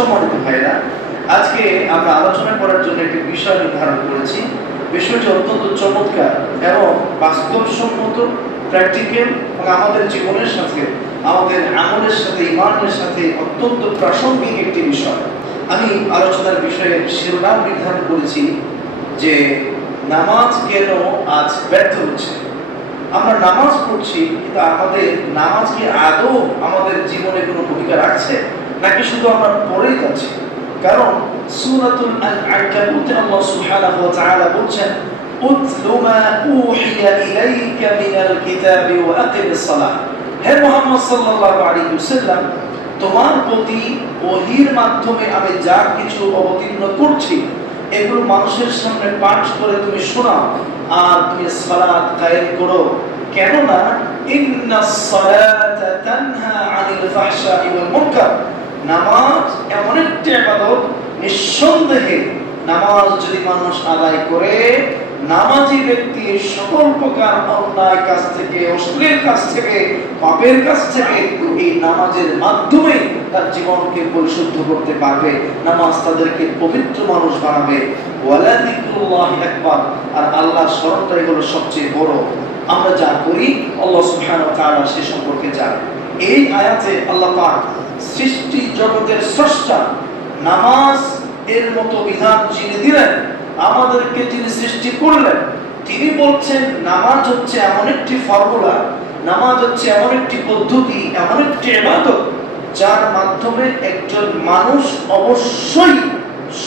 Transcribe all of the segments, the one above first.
সম্মানিত ভাইরা, আজকে আমরা আলোচনা করার জন্য একটি বিষয় নির্ধারণ করেছি। বিষয়টি অত্যন্ত চমৎকার এবং বাস্তবসম্মত, প্র্যাকটিক্যাল এবং আমাদের জীবনের সাথে, আমাদের আমলের সাথে, ইমানের সাথে অত্যন্ত প্রাসঙ্গিক একটি বিষয়। আমি আলোচনার বিষয়ে শিরোনাম নির্ধারণ করেছি যে নামাজ কেন আজ ব্যর্থ হচ্ছে। আমরা নামাজ পড়ছি, কিন্তু আমাদের নামাজ কি আদৌ আমাদের জীবনে কোনো ভূমিকা রাখছে, নাকি শুধু আমরা পড়েই যাচ্ছি? কারণ সূরাতুল আনকাবুতে আল্লাহ সুবহানাহু ওয়া তাআলা বলছেন, উতলু মা উহিয়া ইলাইকা মিনাল কিতাবি ওয়া আকিমিস সালাহ। হে মুহাম্মদ সাল্লাল্লাহু আলাইহি ওয়াসাল্লাম, তোমার প্রতি ওহীর মাধ্যমে আমি যা কিছু অবতীর্ণ করছি এগুলো মানুষের সামনে পাঠ করে তুমি শোনাও, আর তুমি সালাত কায়েম করো। কেননা ইন্নাস সালাতা তানহা আনিল ফাহশাই ওয়াল মুনকার, নামাজ এমন একটি ইবাদত, নিঃসন্দেহে নামাজ যদি মানুষ আদায় করে, নামাজি ব্যক্তি সকল প্রকার অন্যায় কাজ থেকে, অশ্লীল কাজ থেকে, পাপের কাজ থেকে এই নামাজের মাধ্যমে তার জীবনকে পরিশুদ্ধ করতে পারবে। নামাজ তাদেরকে পবিত্র মানুষ বানাবে। ওয়ালা যিকরুল্লাহি আকবার, আর আল্লাহর স্মরণটাই হলো সবচেয়ে বড়। আমরা যা করি আল্লাহ সুবহানাহু ওয়া তাআলা সে সম্পর্কে জানে। এই আয়াতে আল্লাহ পাক সৃষ্টি জগতের স্রষ্টা, নামাজ এর মতো বিধান যিনি দিলেন, আমাদেরকে যিনি সৃষ্টি করলেন, তিনি বলছেন নামাজ হচ্ছে এমন একটি ফর্মুলা, নামাজ হচ্ছে এমন একটি পদ্ধতি, এমন একটি ইবাদত যার মাধ্যমে একজন মানুষ অবশ্যই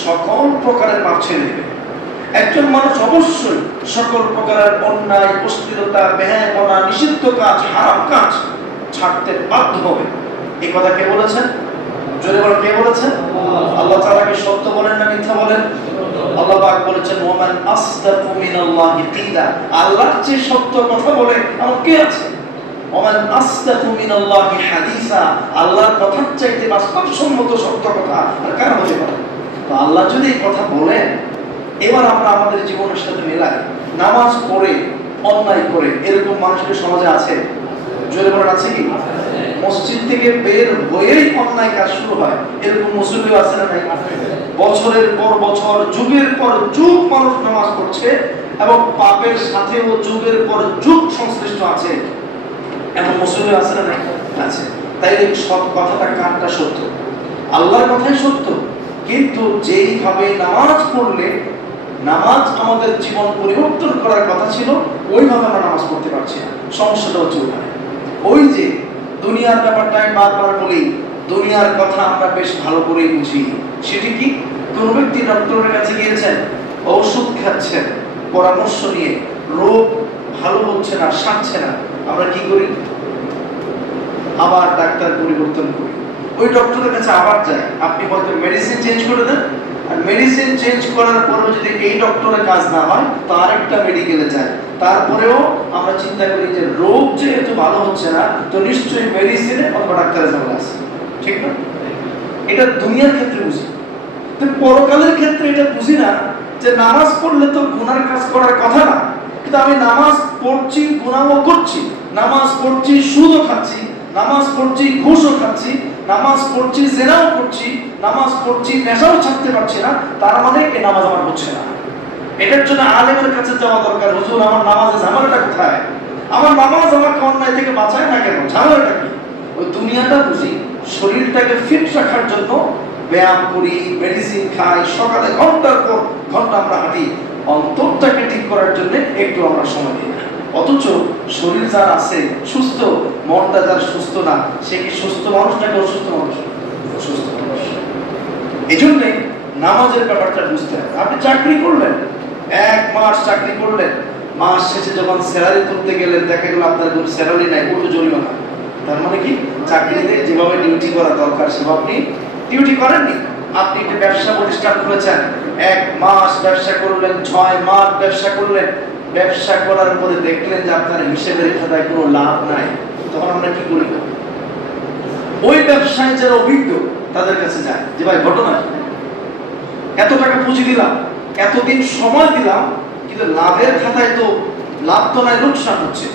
সকল প্রকারের পাপ ছেড়ে দেবে। একজন মানুষ অবশ্যই সকল প্রকারের অন্যায়, অশ্লীলতা, বেহায়াপনা, নিষিদ্ধ কাজ, হারাম কাজ ছাড়তে বাধ্য হবে। এই কথা কে বলেছেন? জোরে বলেন, কে বলেছেন? আল্লাহ তাআলা কি সত্য বলেন না মিথ্যা বলেন? আল্লাহ পাক বলেছেন, ওয়ামান আসদাকু মিনাল্লাহি কিলা, আল্লাহর চেয়ে সত্য কথা বলে আমার কে আছে? ওয়ামান আসদাকু মিনাল্লাহি হাদিসা, আল্লাহর কথার চাইতে বাস্তবসম্মত সত্য কথা আর কার হতে পারে? তো আল্লাহ যদি এই কথা বলেন, এবার আমরা আমাদের জীবনের সাথে মেলাই, নামাজ পড়ে অন্যায় করে এরকম মানুষের সমাজে আছে? জোরে বলেন, আছে কি? মসজিদ থেকে বের হয়েই অন্যায় কাজ শুরু হয়, এরকম মুসল্লি আছে না নাই? বছরের পর বছর, যুগের পর যুগ মানুষ নামাজ পড়ছে এবং পাপের সাথেও যুগের পর যুগ সংশ্লিষ্ট আছে, এমন মুসল্লি আছে না নাই? আছে। তাই এই সব কথাটা কারটা সত্য? আল্লাহর কথাই সত্য, কিন্তু যেইভাবে নামাজ পড়লে নামাজ আমাদের জীবন পরিবর্তন করার কথা ছিল, ওইভাবে আমরা নামাজ পড়তে পারছি না। সমস্যাটা হচ্ছে ওই যে দুনিয়ার ব্যাপারটা আমি বারবার বলি, দুনিয়ার কথা আমরা বেশ ভালো করেই বুঝি। সেটি কি? কোন ব্যক্তি ডক্টরের কাছে গিয়েছেন, ওষুধ খাচ্ছেন, পরামর্শ নিয়ে রোগ ভালো হচ্ছে না, সারছে না, আমরা কি করি? আবার ডাক্তার পরিবর্তন করি, ওই ডক্টরের কাছে আবার যাই। আপনি হয়তো মেডিসিন চেঞ্জ করে দেন, আর মেডিসিন চেঞ্জ করার পরেও যদি এই ডক্টরের কাজ না হয় তো আরেকটা মেডিকেলে যায়। তারপরেও আমরা চিন্তা করি যে রোগ যেহেতু ভালো হচ্ছে না, তো নিশ্চয়ই মেডিসিনে অথবা ডাক্তারের ঝামেলা আছে, ঠিক না? এটা দুনিয়ার ক্ষেত্রে বুঝি, তো পরকালের ক্ষেত্রে এটা বুঝি না যে নামাজ পড়লে তো গুনার কাজ করার কথা না, কিন্তু আমি নামাজ পড়ছি, গুনাহও করছি, নামাজ পড়ছি, সুদও খাচ্ছি, নামাজ পড়ছি, ঘুষও খাচ্ছি, নামাজ পড়ছি, জিনাও করছি, নামাজ পড়ছি, নেশাও ছাড়তে পারছি না। তার মানে এই নামাজ আমার হচ্ছে না। এটার জন্য আলেমের কাছে যাওয়া দরকার। হুজুর, আমার নামাজে ঝামেলাটা কোথায়? আমার নামাজ আমাকে অন্যায় থেকে বাঁচায় না কেন? ঝামেলাটা কি? ওই দুনিয়াটা বুঝি, শরীরটাকে ফিট রাখার জন্য ব্যায়াম করি, মেডিসিন খাই, সকালে ঘন্টার পর ঘন্টা আমরা হাঁটি, অন্তরটাকে ঠিক করার জন্য একটু আমরা সময় দিই না। অথচ শরীর যার আছে সুস্থ, মনটা যার সুস্থ না, সে কি সুস্থ মানুষ নাকি অসুস্থ মানুষ? অসুস্থ মানুষ। এই জন্যে নামাজের ব্যাপারটা বুঝতে হবে। আপনি চাকরি করলেন, 1 মাস চাকরি করলেন, মাস শেষে যখন স্যালারি করতে গেলেন দেখা গেল আপনার কোনো স্যালারি নাই, উল্টো জরিমানা। তার মানে কি? চাকরিতে যেভাবে ডিউটি করা দরকার সেভাবে আপনি ডিউটি করেননি। আপনি একটা ব্যবসা প্রতিষ্ঠান করেছেন, 1 মাস ব্যবসা করলেন, 6 মাস ব্যবসা করলেন, ব্যবসা করার পরে দেখলেন যে আপনার হিসেবের খাতায় কোনো লাভ নাই, তখন আমরা কি করি? ওই ব্যবসায় যারা অভিজ্ঞ তাদের কাছে যায় যে ভাই ঘটনা এত টাকা পুঁজি দিলাম, এতদিন সময় দিলাম, কিন্তু লাভের খাতায় তো লাভ তো নাই, লোকসান হচ্ছে।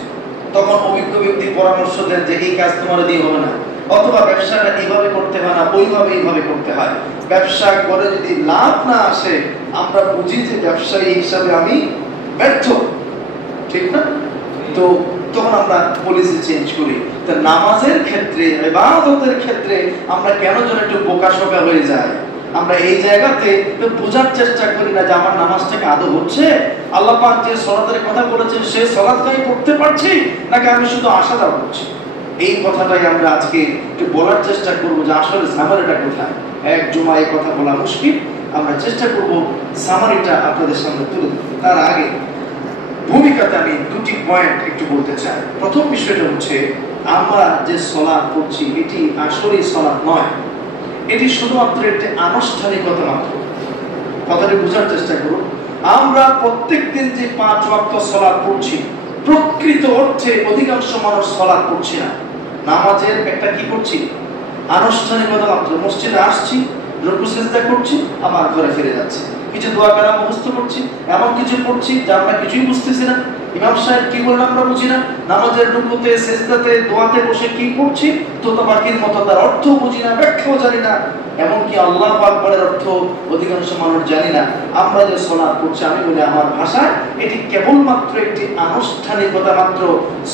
তখন অভিজ্ঞ ব্যক্তি পরামর্শ দেন যে এই কাজ তোমার দিয়ে হবে না, অথবা ব্যবসাটা এইভাবে করতে হয় না, ওইভাবে এইভাবে করতে হয়। ব্যবসা করে যদি লাভ না আসে, আমরা বুঝি যে ব্যবসায়ী হিসাবে আমি ব্যর্থ, ঠিক না? তো তখন আমরা পলিসি চেঞ্জ করি। তো নামাজের ক্ষেত্রে, ইবাদতের ক্ষেত্রে আমরা কেন যেন একটু বোকাশোকা হয়ে যায়। আমরা এই জায়গাতে বোঝার চেষ্টা করি না যে আমার নামাজটাকে আদৌ হচ্ছে, আল্লাহ পাক যে সালাতের কথা বলেছেন সেই সালাতটা আমি পড়তে পারছি, নাকি আমি শুধু আশাটা করছি। এই কথাটাই আমরা আজকে একটু বলার চেষ্টা করবো যে আসলে সামারিটা কোথায়। এক জুমা এই কথা বলা মুশকিল, আমরা চেষ্টা করব সামারিটা আপনাদের সামনে তুলে ধরতে। তার আগে ভূমিকাতে আমি দুটি পয়েন্ট একটু বলতে চাই। প্রথম বিষয়টা হচ্ছে, আমরা যে সালাত পড়ছি এটি আসলেই সালাত নয়, এটি শুধুমাত্র একটি আনুষ্ঠানিকতা মাত্র। কথাটি বোঝার চেষ্টা করুন। আমরা প্রত্যেকদিন যে 5 ওয়াক্ত সালাত পড়ছি, প্রকৃত অর্থে অধিকাংশ মানুষ সালাত পড়ছি না। নামাজের একটা কি করছি, আনুষ্ঠানিকতা মাত্র। মসজিদে আসছি, রুকু সিজদা করছি, আবার ঘরে ফিরে যাচ্ছি, কিছু দোয়া কালাম মুখস্থ করছি, এমন কিছু পড়ছি যা আমরা কিছুই বুঝতেছি না। ইমাম সাহেব কি বললেন আমরা বুঝি না। নামাজের রুকুতে, সিজদাতে, দোয়াতে বসে কি পড়ছি তোতা পাখির মতো, তার অর্থ বুঝি না, ব্যাখ্যাও জানি না। এমনকি আল্লাহু আকবারের অর্থ অধিকাংশ মানুষ জানি না। আমরা যে সালাত পড়ছি, আমি বলি আমার ভাষায়, এটি কেবলমাত্র একটি আনুষ্ঠানিকতা মাত্র।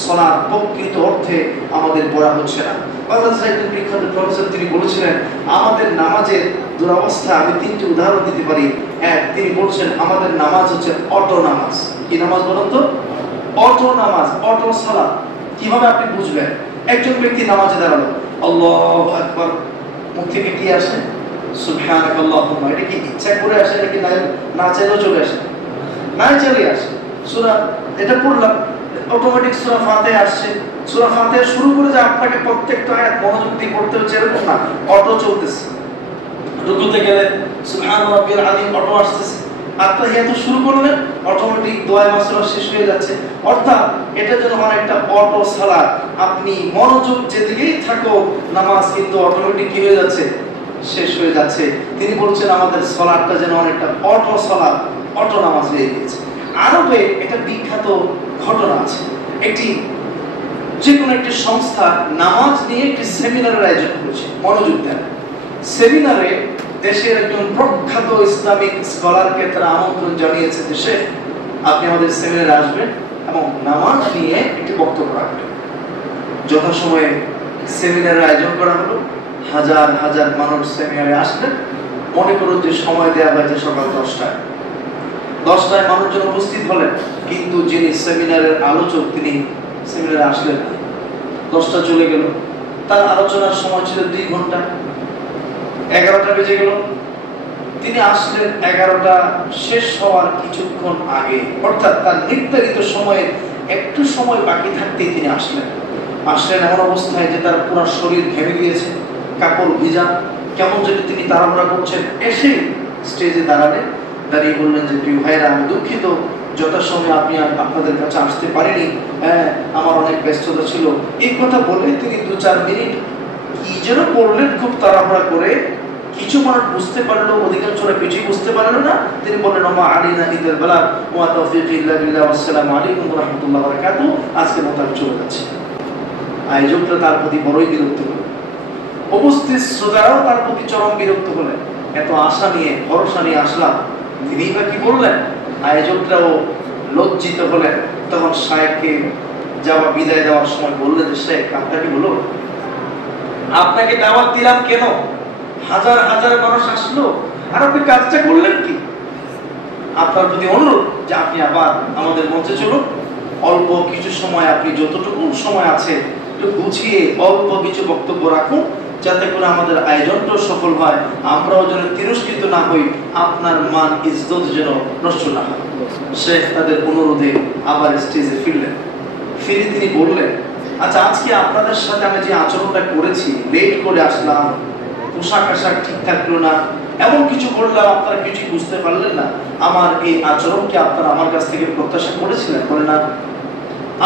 সালাত প্রকৃত অর্থে আমাদের পড়া হচ্ছে না। বাংলাদেশের একজন বিখ্যাত প্রফেসর তিনি বলেছিলেন, আমাদের নামাজের দুরবস্থা আমি 3টি উদাহরণ দিতে পারি। এক, তিনি বলছেন আমাদের নামাজ হচ্ছে অটো নামাজ। কি নামাজ বলুন তো? অটো নামাজ, অটো সালাত। কিভাবে আপনি বুঝবেন? একজন ব্যক্তি নামাজে দাঁড়ালো, আল্লাহু আকবার, মুখ থেকে কি আসে? সুবহানাকাল্লাহুম্মা। এটা কি ইচ্ছা করে আসে নাকি না চাইলেও চলে আসে? না চাইলে আসে। সূরা এটা পড়লাম, অটোমেটিক সূরা ফাতিহা আসছে। সূরা ফাতিহা শুরু করে যে আপনাকে প্রত্যেকটা আয়াত মনোযোগ দিয়ে পড়তে হচ্ছে এরকম না, অটো চলতেছে। রুকুতে গেলে সুবহান রাব্বিল আযীম, অটো আসতেছে। আত্তাহিয়াত শুরু করলেন, অটোমেটিক দোয়া মাসুরা শেষ হয়ে যাচ্ছে। অর্থাৎ এটা যেন মানে একটা অটো সালাত। আপনি মনোযোগ যেদিকেই থাকো, নামাজ কিন্তু অটোমেটিক কি হয়ে যাচ্ছে, শেষ হয়ে যাচ্ছে। তিনি বলছেন আমাদের সালাতটা যেন অনেকটা অটো সালাত, অটো নামাজ হয়ে গেছে। আরবে একটা বিখ্যাত ঘটনা আছে। একটি যে কোনো একটি সংস্থা নামাজ নিয়ে একটি সেমিনারের আয়োজন করেছে। মনোযোগ দেন। সেমিনারে দেশের একজন প্রখ্যাত ইসলামিক স্কলারকে তারা আমন্ত্রণ জানিয়েছে, দেশে আপনি আমাদের সেমিনারে আসবেন এবং নামাজ নিয়ে একটি বক্তব্য রাখবেন। যথাসময়ে সেমিনারের আয়োজন করা হলো। হাজার হাজার মানুষ সেমিনারে আসলেন। মনে করুন যে সময় দেওয়া হয়েছে সকাল 10টায় মানুষজন উপস্থিত হলেন, কিন্তু যিনি সেমিনারের আলোচক তিনি সেমিনারে আসলেন না। 10টা চলে গেল। তার আলোচনার সময় ছিল 2 ঘন্টা। 11টা বেজে গেল। তিনি আসলেন 11টা শেষ হওয়ার কিছুক্ষণ আগে, অর্থাৎ তার নির্ধারিত সময়ে একটু সময় বাকি থাকতেই তিনি আসলেন এমন অবস্থায় যে তার পুরো শরীর ঘেমে গিয়েছে, কাপড় ভিজা, কেমন যদি তিনি তাড়াহুড়া করছেন। এসে স্টেজে দাঁড়িয়ে বললেন যে প্রিয় ভাইরা, আমি দুঃখিত যথাসময়ে আপনাদের কাছে আসতে পারিনি, আমার অনেক ব্যস্ততা ছিল। এই কথা বলে তিনি 2-4 মিনিট কি যেন বললেন খুব তাড়াহুড়া করে। কিছু মানুষ বুঝতে পারলো, অধিকাংশরা কিছুই বুঝতে পারলো না। তিনি বললেন ওমা আলাইনা ইল্লাল বালাগ ওয়া তাওফীকি ইল্লা বিল্লাহ, আসসালামু আলাইকুম ওয়া রাহমাতুল্লাহি ওয়া বারাকাতুহু। আজকে মত চলে যাচ্ছে। আয়োজকরা তার প্রতি বড়ই বিরক্ত হলেন। উপস্থিত শ্রোতারাও তার প্রতি চরম বিরক্ত হলেন। এত আশা নিয়ে, ভরসা নিয়ে আসলাম, তিনি বা কি বললেন? আয়োজকরাও লজ্জিত হলেন। তখন শায়েখকে বিদায় দেওয়ার সময় বললেন যে শেখ, আপনাকে বলো, আপনাকে দাওয়াত দিলাম কেন? হাজার হাজার মানুষ আসলো, আর আপনি কাজটা করলেন কি? আপনার প্রতি অনুরোধ যে আপনি আবার আমাদের মঞ্চে চলুন। অল্প কিছু সময়, আপনি যতটুকু সময় আছে একটু গুছিয়ে অল্প কিছু বক্তব্য রাখুন, যাতে করে আমাদের আয়োজনটাও সফল হয়, আমরাও যেন তিরস্কৃত না হই, আপনার মান ইজ্জত যেন নষ্ট না হয়। শেখ তাদের অনুরোধে আবার স্টেজে ফিরলেন। ফিরে তিনি বললেন, আচ্ছা আজকে আপনাদের সাথে আমি যে আচরণটা করেছি, লেট করে আসলাম, পোশাক আশাক ঠিক থাকলো না, এমন কিছু করলাম, আপনারা কিছু বুঝতে পারলেন না। আমার এই আচরণকে আপনারা আমার কাছ থেকে প্রত্যাশা করেছিলেন? বলে না।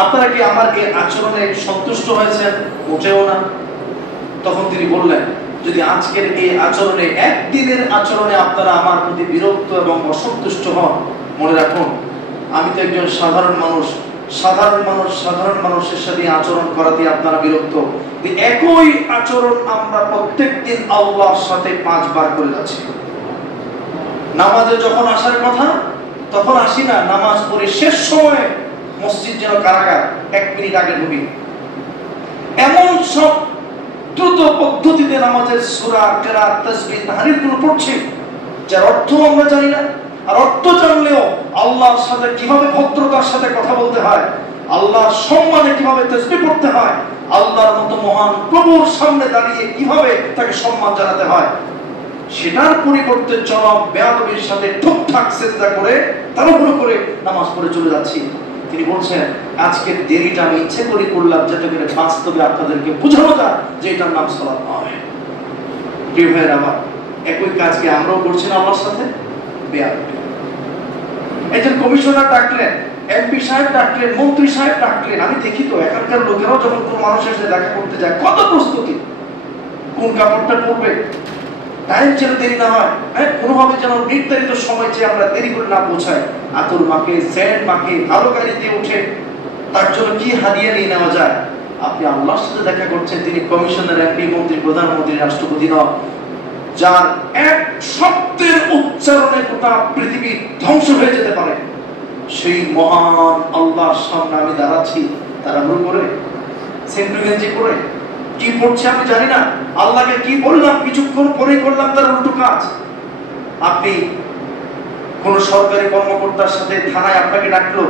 আপনারা কি আমার এই আচরণে সন্তুষ্ট হয়েছেন? মোটেও না। তখন তিনি বললেন, যদি আজকের এই আচরণে, একদিনের আচরণে আপনারা আমার প্রতি বিরক্ত এবং অসন্তুষ্ট হন, মনে রাখুন আমি তো একজন সাধারণ মানুষ, সাধারণ মানুষের সাথে আচরণ করাতে আপনারা বিরক্ত। একই আচরণ আমরা প্রত্যেকদিন আল্লাহর সাথে 5 বার করে যাচ্ছি। নামাজে যখন আসার কথা তখন আসি না, নামাজ পড়ে শেষ সময়ে মসজিদ যেন কারাগার, 1 মিনিট আগে ঢুকি। এমন সব দ্রুত পদ্ধতিতে নামাজের সূরা, কিরাত, তাসবিহ, তাহলিল গুলো পড়ছি যার অর্থ আমরা জানি না। আর অর্থ জানলেও আল্লাহর সাথে কিভাবে ভদ্রতার সাথে কথা বলতে হয়, আল্লাহর সম্মানে কিভাবে তাসবিহ পড়তে হয়, আল্লাহর মতো মহান প্রভুর সামনে দাঁড়িয়ে কিভাবে তাকে সম্মান জানাতে হয়, সেটার পরিবর্তে চরম বেয়াদবির সাথে ঠুকঠাক সিজদা করে তাড়াহুড়ো করে নামাজ পড়ে চলে যাচ্ছি। তিনি বলছেন আজকের দেরিটা আমি ইচ্ছে করে করলাম যাতে করে বাস্তবে আপনাদেরকে বোঝানো যায় যে এটার নাম সালাত নয়। প্রিয় ভাইয়েরা আমার, একই কাজকে আমরাও করছি না আল্লাহর সাথে? বেয়াদবি। একজন কমিশনার ডাকলেন, এমপি সাহেব ডাকলেন, মন্ত্রী সাহেব ডাকলেন। আমি দেখি তো এখানকার লোকেরাও যখন কোনো মানুষের সাথে দেখা করতে যায় কত প্রস্তুতি, কোন কাপড়টা পরবে, টাইম যেন দেরি না হয়, কোনোভাবে যেন নির্ধারিত সময় যে আমরা দেরি করে না পৌঁছাই, আতর মাখে, সেন্ট মাখে, ভালো গাড়িতে উঠে তার জন্য কি হাদিয়া নিয়ে নেওয়া যায়। আপনি আল্লাহর সাথে দেখা করছেন, তিনি কমিশনার, এমপি, মন্ত্রী, প্রধানমন্ত্রী, রাষ্ট্রপতি নয়, যার এক শব্দের উচ্চারণে গোটা পৃথিবী ধ্বংস হয়ে যেতে পারে। সেই মহান আল্লাহর সামনে আমি দাঁড়াচ্ছি তাড়াহুড়ো করে, সেন্ট্রি গেঞ্জি করে, কি পড়ছে আমি জানি না, আল্লাহকে কি বললাম, কিছুক্ষণ পরে করলাম তার উল্টো কাজ। আপনি কোন সরকারি কর্মকর্তার সাথে থানায় আপনাকে ডাকলো,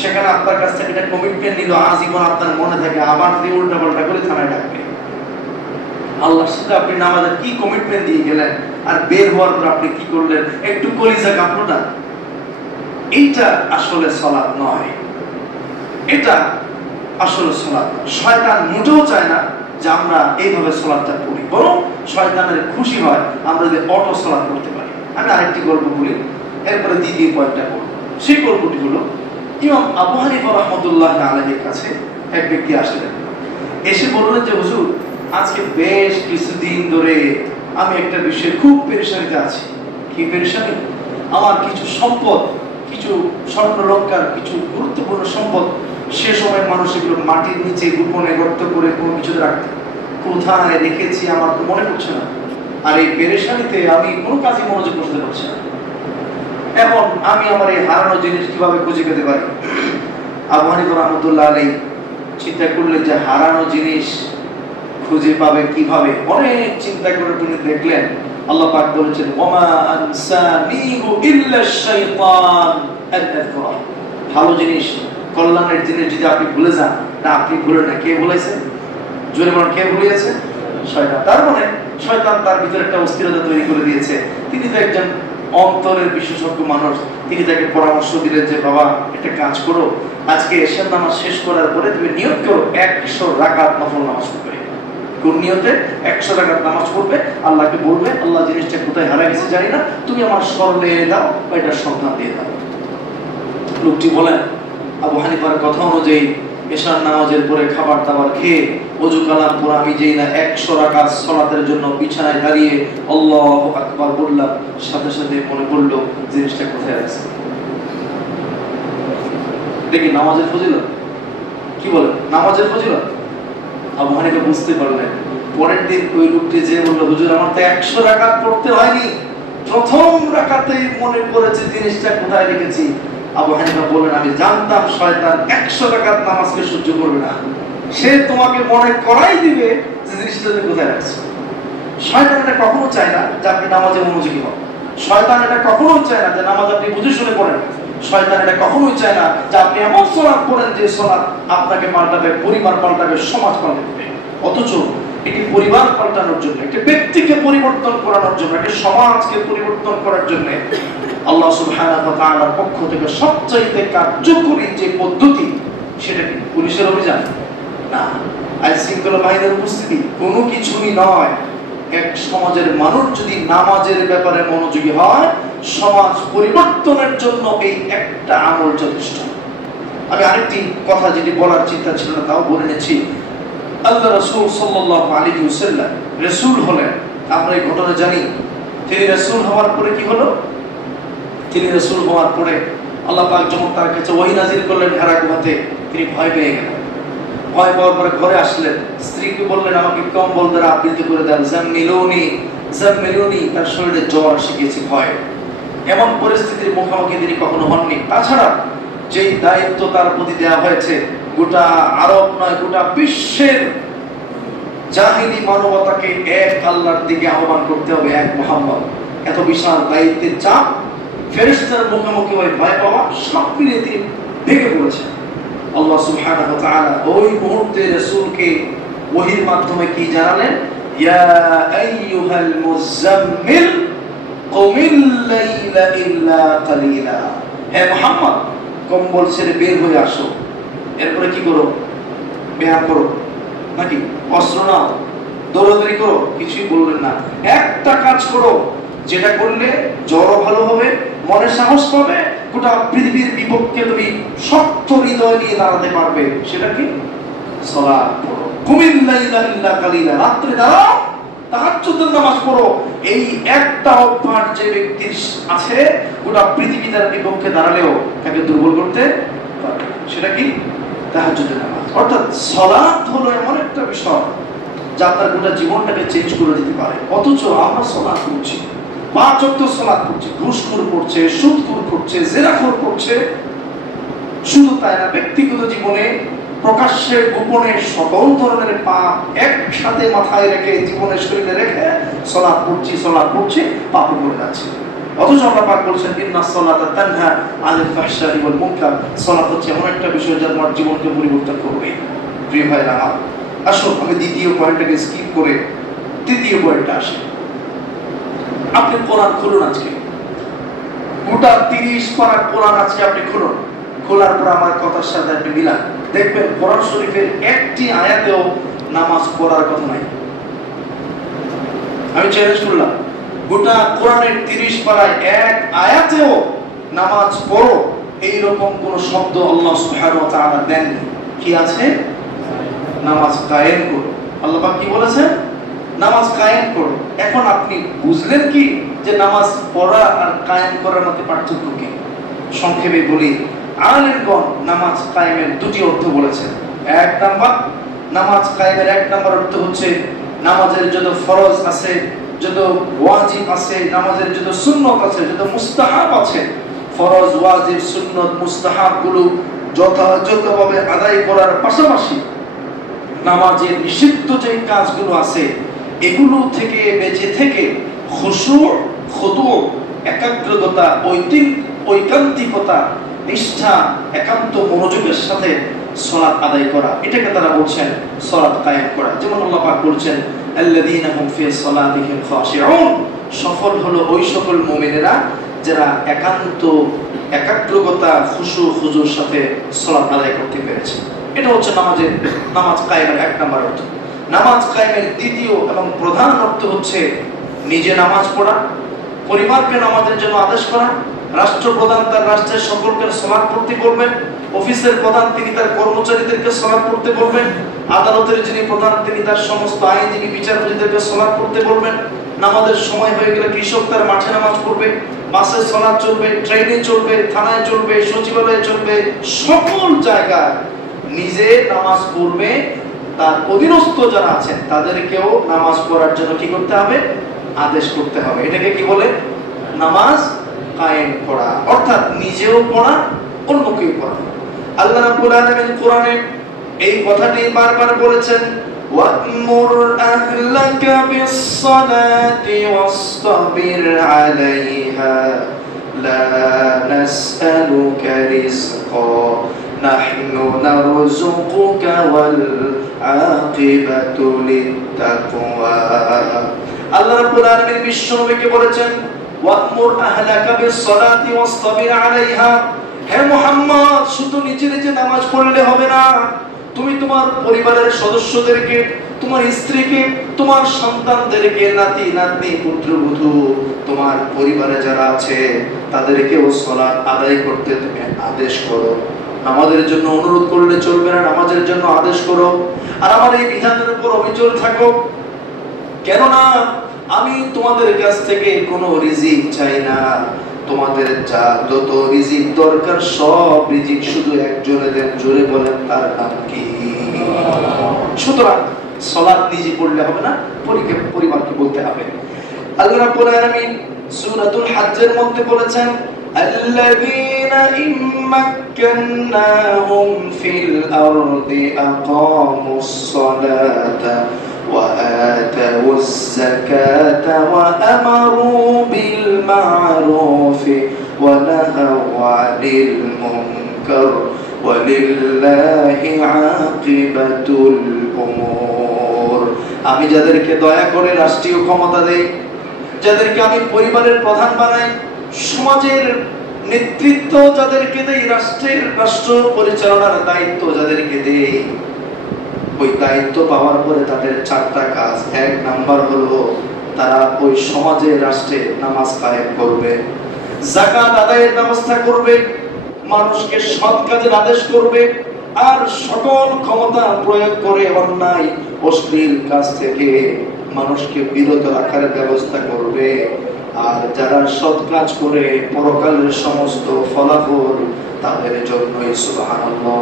সেখানে আপনার কাছ থেকে একটা কমিটমেন্ট নিল, আজীবন আপনার মনে থাকে, আবার যদি উল্টা পাল্টা করে থানায় ডাকবে। আল্লাহর সাথে আপনি নামাজে কি কমিটমেন্ট দিয়ে গেলেন, আর বের হওয়ার পর আপনি কি করলেন, একটু কলিজা কাঁপলো না? এইটা আসলে সালাত নয়, এটা আসলে সালাত। শয়তান মোটেও চায় না যে আমরা এইভাবে সালাতটা পড়ি, বরং শয়তানের খুশি হয় আমরা যদি অটো সালাত করতে পারি। আমি আরেকটি গল্প বলি, এরপরে দ্বিতীয় পয়েন্টটা বলবো। সেই গল্পটি হলো, ইমাম আবু হানিফা রাহমাতুল্লাহ আলাইহির কাছে এক ব্যক্তি আসলেন, এসে বললেন যে হুজুর, আজকে বেশ কিছুদিন ধরে আমি একটা বিষয়ে খুব পেরেশানিতে আছি। কি পেরেশানি? আমার কিছু সম্পদ, কিছু স্বর্ণলঙ্কার কিছু গুরুত্বপূর্ণ সম্পদ, সে সময় মানুষ এগুলো মাটির নিচে গোপনে গর্ত করে কোনো কিছু রাখতে, কোথায় রেখেছি আমার তো মনে পড়ছে না। আর এই পেরেশানিতে আমি কোনো কাজে মনোযোগ করতে পারছি না। এখন আমি আমার এই হারানো জিনিস কিভাবে খুঁজে পেতে পারি? আবু হানিফা রাহমাতুল্লাহ আলাইহি চিন্তা করলেন যে হারানো জিনিস খুঁজে পাবে কিভাবে। অনেক চিন্তা করে তিনি দেখলেন আল্লাহ পাক বলেছেন, ওমা আনসানিহু ইল্লা শাইতান আন আযকুরা। ভালো জিনিস, কল্যাণের জিনিস যদি আপনি ভুলে যান, না আপনি ভুলে না, কে ভুলাইছে? জোরে বলেন, কে ভুলিয়েছে? শয়তান। তার মানে শয়তান তার ভিতরে একটা অস্থিরতা তৈরি করে দিয়েছে। তিনি তো একজন অন্তরের বিশেষজ্ঞ মানুষ, তিনি তাকে পরামর্শ দিলেন যে বাবা একটা কাজ করো, আজকে এশার নামাজ শেষ করার পরে তুমি নিয়ত করো 100 রাকাত নফল নামাজ পড়বে। কোন নিয়তে? 100 রাকাত নামাজ পড়বে, আল্লাহকে বলবে আল্লাহ জিনিসটা কোথায় হারিয়ে গেছে জানি না, তুমি আমার স্মরণে দাও বা এটার সন্ধান দিয়ে দাও। লোকটি বলেন আবু হানিফার কথা অনুযায়ী এশার নামাজের পরে খাবার দাবার খেয়ে ওযু কালাম করে আমি যেই না 100 রাকাত সালাতের জন্য বিছানায় দাঁড়িয়ে আল্লাহু আকবার বললাম, সাথে সাথে মনে পড়ল জিনিসটা কোথায় আছে। দেখি নামাজের ফজিলত কি বলে, নামাজের ফজিলত। আবু হানিফা বুঝতে পারলেন। পরের দিন ওই লোকটি যে বলল, হুজুর আমার তো 100 রাকাত পড়তে হয়নি, প্রথম রাকাতেই মনে পড়েছে জিনিসটা কোথায় রেখেছি। আবু হানিফা বললেন, আমি জানতাম শয়তান 100 রাকাত নামাজকে সহ্য করবে না, সে তোমাকে মনে করাই দিবে যে জিনিসটা কোথায় রাখছো। শয়তান এটা কখনো চায় না যে আপনি নামাজে মনোযোগী হন। শয়তান এটা কখনো চায় না যে নামাজ আপনি বুঝে শুনে পড়েন। শয়তান এটা কখনোই চায় না যে আপনি এমন সালাত পড়েন যে সালাত আপনাকে পাল্টাবে, পরিবার পাল্টাবে, সমাজ পাল্টাবে। অথচ এটি পরিবার পাল্টানোর জন্য, একটি ব্যক্তিকে পরিবর্তন করানোর জন্য, একটি সমাজকে পরিবর্তন করার জন্য আল্লাহ সুবহানাহু ওয়া তাআলার পক্ষ থেকে সবচাইতে কার্যকরী যে পদ্ধতি, সেটা কি পুলিশের অভিযান না, আইন শৃঙ্খলা বাহিনীর উপস্থিতি, কোনো কিছুই নয়। এক সমাজের মানুষ যদি নামাজের ব্যাপারে মনোযোগী হয়, সমাজ পরিবর্তনের জন্য এই একটা আমল যথেষ্ট। আমি আরেকটি কথা যেটি বলার চিন্তা ছিল না তাও বলে নিচ্ছি। আল্লাহ রাসূল সাল্লাল্লাহু আলাইহি ওয়াসাল্লাম রাসূল হলেন, আমরা এই ঘটনা জানি। তিনি রাসূল হওয়ার পরে কি হলো? তিনি রাসূল হওয়ার পরে আল্লাহ পাক যখন তার কাছে ওহী নাযিল করলেন হেরা গুহাতে, তিনি ভয় পেয়ে গেলেন। ভয় পাওয়ার পরে ঘরে আসলেন, স্ত্রীকে বললেন আমাকে কম্বল দ্বারা আবৃত করে দেন, জাম্মিলুনি জাম্মিলুনি। তার শরীরে জ্বর এসে গেছে, ভয়। এমন পরিস্থিতির মুখোমুখি তিনি কখনো হননি। তাছাড়া যেই দায়িত্ব তার প্রতি দেওয়া হয়েছে, গোটা আরব নয় গোটা বিশ্বের জাহিলি মানবতাকে এক আল্লাহর দিকে আহ্বান করতে হবে, এক মুহাম্মদ। এত বিশাল দায়িত্বের চাপ, ফেরেশতার মুখোমুখি হয়ে ভয় পাওয়া, সব মিলিয়ে তিনি ভেঙে পড়েছেন। আল্লাহ সুবহানাহু ওয়া তাআলা ওই মুহূর্তে রাসূলকে ওহীর মাধ্যমে কি জানালেন? ইয়া আইয়ুহাল মুযাম্মিল কুমিল লাইলা ইল্লা কালিলা। হে মুহাম্মদ, কম্বল ছেড়ে বের হয়ে আসো। এরপরে কি করো? ব্যায়াম করো নাকি অস্ত্র নাও, দৌড়াদৌড়ি করো? কিছুই বললেন না। একটা কাজ করো, যেটা করলে জ্বরও ভালো হবে, মনে সাহস পাবে, গোটা পৃথিবীর বিপক্ষে তুমি শক্ত হৃদয় নিয়ে দাঁড়াতে পারবে। সেটা কি? সালাত পড়ো। কুমিল লাইলা ইল্লা কালিলা, রাত্রে দাঁড়াও, তাহাজ্জুদের নামাজ পড়ো। এই একটা অভ্যাস যে ব্যক্তির আছে, গোটা পৃথিবী তার বিপক্ষে দাঁড়ালেও তাকে দুর্বল করতে পারবে। সেটা কি? তাহাজ্জুদের নামাজ। অর্থাৎ সালাত হলো এমন একটা বিষয় যা আপনার গোটা জীবনটাকে চেঞ্জ করে দিতে পারে। অথচ আমরা সালাত করছি, 5 ওয়াক্ত সালাত করছি, ঘুষখোর করছে, সুদখোর করছে, জেনাখোর করছে। শুধু তাই না, ব্যক্তিগত জীবনে প্রকাশ্যে গোপনে সকল ধরনের পাপ একসাথে মাথায় রেখে, জীবনের শরীরে রেখে সালাত পড়ছি, পাপ করে যাচ্ছে। অথচ আল্লাহ পাক বলেছেন ইন্নাস সালাতা তানহা আনিল ফাহশাই ওয়াল মুনকার। সালাত হচ্ছে এমন একটা বিষয় যা তোমার জীবনকে পরিবর্তন করবে। প্রিয় ভাইরা আমার, আসুন আমি দ্বিতীয় পয়েন্টটাকে স্কিপ করে তৃতীয় পয়েন্টে আসি। আপনি কোরআন খুলুন, আজকে গোটা 30 পারা কোরআন আজকে আপনি খুলুন। খোলার পর আমার কথার সাথে আপনি মিলান, দেখবেন কোরআন শরীফের একটি আয়াতেও নামাজ পড়ার কথা নাই। আমি চ্যালেঞ্জ করলাম, গোটা কোরআনের 30 পারায় এক আয়াতেও নামাজ পড়ো এইরকম কোন শব্দ আল্লাহ সুবহানাহু ওয়া তাআলা দেননি। কি আছে? নামাজ কায়েম করো। আল্লাহ পাক কি বলেছেন? নামাজ কায়েম করো। এখন আপনি বুঝলেন কি যে নামাজ পড়া আর কায়েম করার মধ্যে পার্থক্য কি? সংক্ষেপে বলি, আলেমগণ নামাজ কায়েমের দুটি অর্থ বলেছেন। এক নাম্বার, নামাজ কায়েমের এক নাম্বার অর্থ হচ্ছে নামাজের যত ফরজ আছে, যত ওয়াজিব আছে, নামাজের যত সুন্নত আছে, যত মুস্তাহাব আছে, ফরজ, ওয়াজিব, সুন্নত, মুস্তাহাব গুলো যথাযথভাবে আদায় করার পাশাপাশি নামাজের নিষিদ্ধ যে কাজগুলো আছে এগুলো থেকে বেঁচে থেকে খুশু, খুদু, একাগ্রতা, ঐকান্তিকতা, নিষ্ঠা, একান্ত মনোযোগের সাথে সালাত আদায় করা, এটাকে তারা বলছেন সালাত কায়েম করা। যেমন আল্লাহ পাক বলছেন আল্লাযীনা হুম ফি সালাতিহিম খাশিউন। সফল হলো ওই সকল মুমিনেরা যারা একান্ত একাগ্রতা, খুশু খুজুর সাথে সালাত আদায় করতে পেরেছে। এটা হচ্ছে নামাজ কায়েমের এক নাম্বার অর্থ। নামাজ কায়েমের দ্বিতীয় এবং প্রধান অর্থ হচ্ছে নিজে নামাজ পড়া, পরিবারকে নামাজের জন্য আদেশ করা। রাষ্ট্রপ্রধান তার রাষ্ট্রের সকলকে সালাত পড়তে বলবেন, অফিসের প্রধান তিনি তার কর্মচারীদেরকে সালাত পড়তে বলবেন, আদালতের যিনি প্রধান তিনি তার সমস্ত আইনজীবী বিচারপতিদেরকে সালাত পড়তে বলবেন। নামাজের সময় হয়ে গেলে কৃষক তার মাঠে নামাজ পড়বে, বাসে সালাত চলবে, ট্রেনে চলবে, থানায় চলবে, সচিবালয়ে চলবে, সকল জায়গায় নিজে নামাজ পড়বে। তার অধীনস্থ যারা আছেন তাদেরকেও নামাজ পড়ার জন্য কি করতে হবে? আদেশ করতে হবে। এটাকে কি বলে? নামাজ কায়েম করা। অর্থাৎ নিজেও পড়া, অন্যকেও পড়া। আল্লাহ রাব্বুল আলামিন কোরআনে এই কথাটি বারবার বলেছেন, ওয়া'মুর আহলাকা বিস-সালাতি ওয়াসতাবির আলাইহা লা নাসআলুকা রিজকা নাহনু নারযুকুকা ওয়াল আকিবাতু লিত-তাকওয়া। আল্লাহ রাব্বুল আলামিন বিশ্বনবীকে বলেছেন, ওয়া'মুর আহলাকা বিস-সালাতি ওয়াসতাবির আলাইহা। হে মুহাম্মদ, শুধু নিজে নামাজ পড়লে হবে না, তুমি তোমার পরিবারের সদস্যদেরকে, তোমার স্ত্রীকে, তোমার সন্তানদেরকে, নাতি নাতনি, পুত্রবধূ, তোমার পরিবারে যারা আছে তাদেরকেও সালাত আদায় করতে তুমি আদেশ করো। নামাজের জন্য অনুরোধ করলে চলবে না, নামাজের জন্য আদেশ করো। আর আমার এই বিধানের উপর অবিচল থাকো, কেননা আমি তোমাদের কাছ থেকে কোনো রিজিক চাই না, তোমাদের যা যত রিজিক দরকার সব রিজিক শুধু একজনের জোরে বলেন তার নাম কি? সুতরাং সালাত নিজে পড়লে হবে না, পরিবারকে বলতে হবে। আল্লাহ রাব্বুল আলামিন সূরাতুল হজ্জের মধ্যে বলেছেন আল্লাযীনা ইম্মাক্কান্নাহুম ফিল আরদি আকামুস সালাতা ওয়া আতাউজ যাকাতা ওয়া আমারু বিল মা'রুফি ওয়া নাহাউ আনিল মুনকার ওয়ালিল্লাহি আকিবাতুল উমুর। আমি যাদেরকে দয়া করে রাষ্ট্রীয় ক্ষমতা দেই, যাদেরকে আমি পরিবারের প্রধান বানাই, সমাজের নেতৃত্ব যাদেরকে দেই, রাষ্ট্র পরিচালনার দায়িত্ব যাদেরকে দেই, ওই দায়িত্ব পাওয়ার পরে তাদের চারটা কাজ। এক নাম্বার হলো তারা ওই সমাজে রাষ্ট্রে নামাজ কায়েম করবে, যাকাত আদায়ের ব্যবস্থা করবে, মানুষকে সৎ কাজের আদেশ করবে, আর সকল ক্ষমতা প্রয়োগ করে অন্যায় অশ্লীল কাজ থেকে মানুষকে বিরত রাখার ব্যবস্থা করবে। আর যারা সৎ কাজ করে পরকালের সমস্ত ফলাফল তাদের জন্যই। সুবহানাল্লাহ।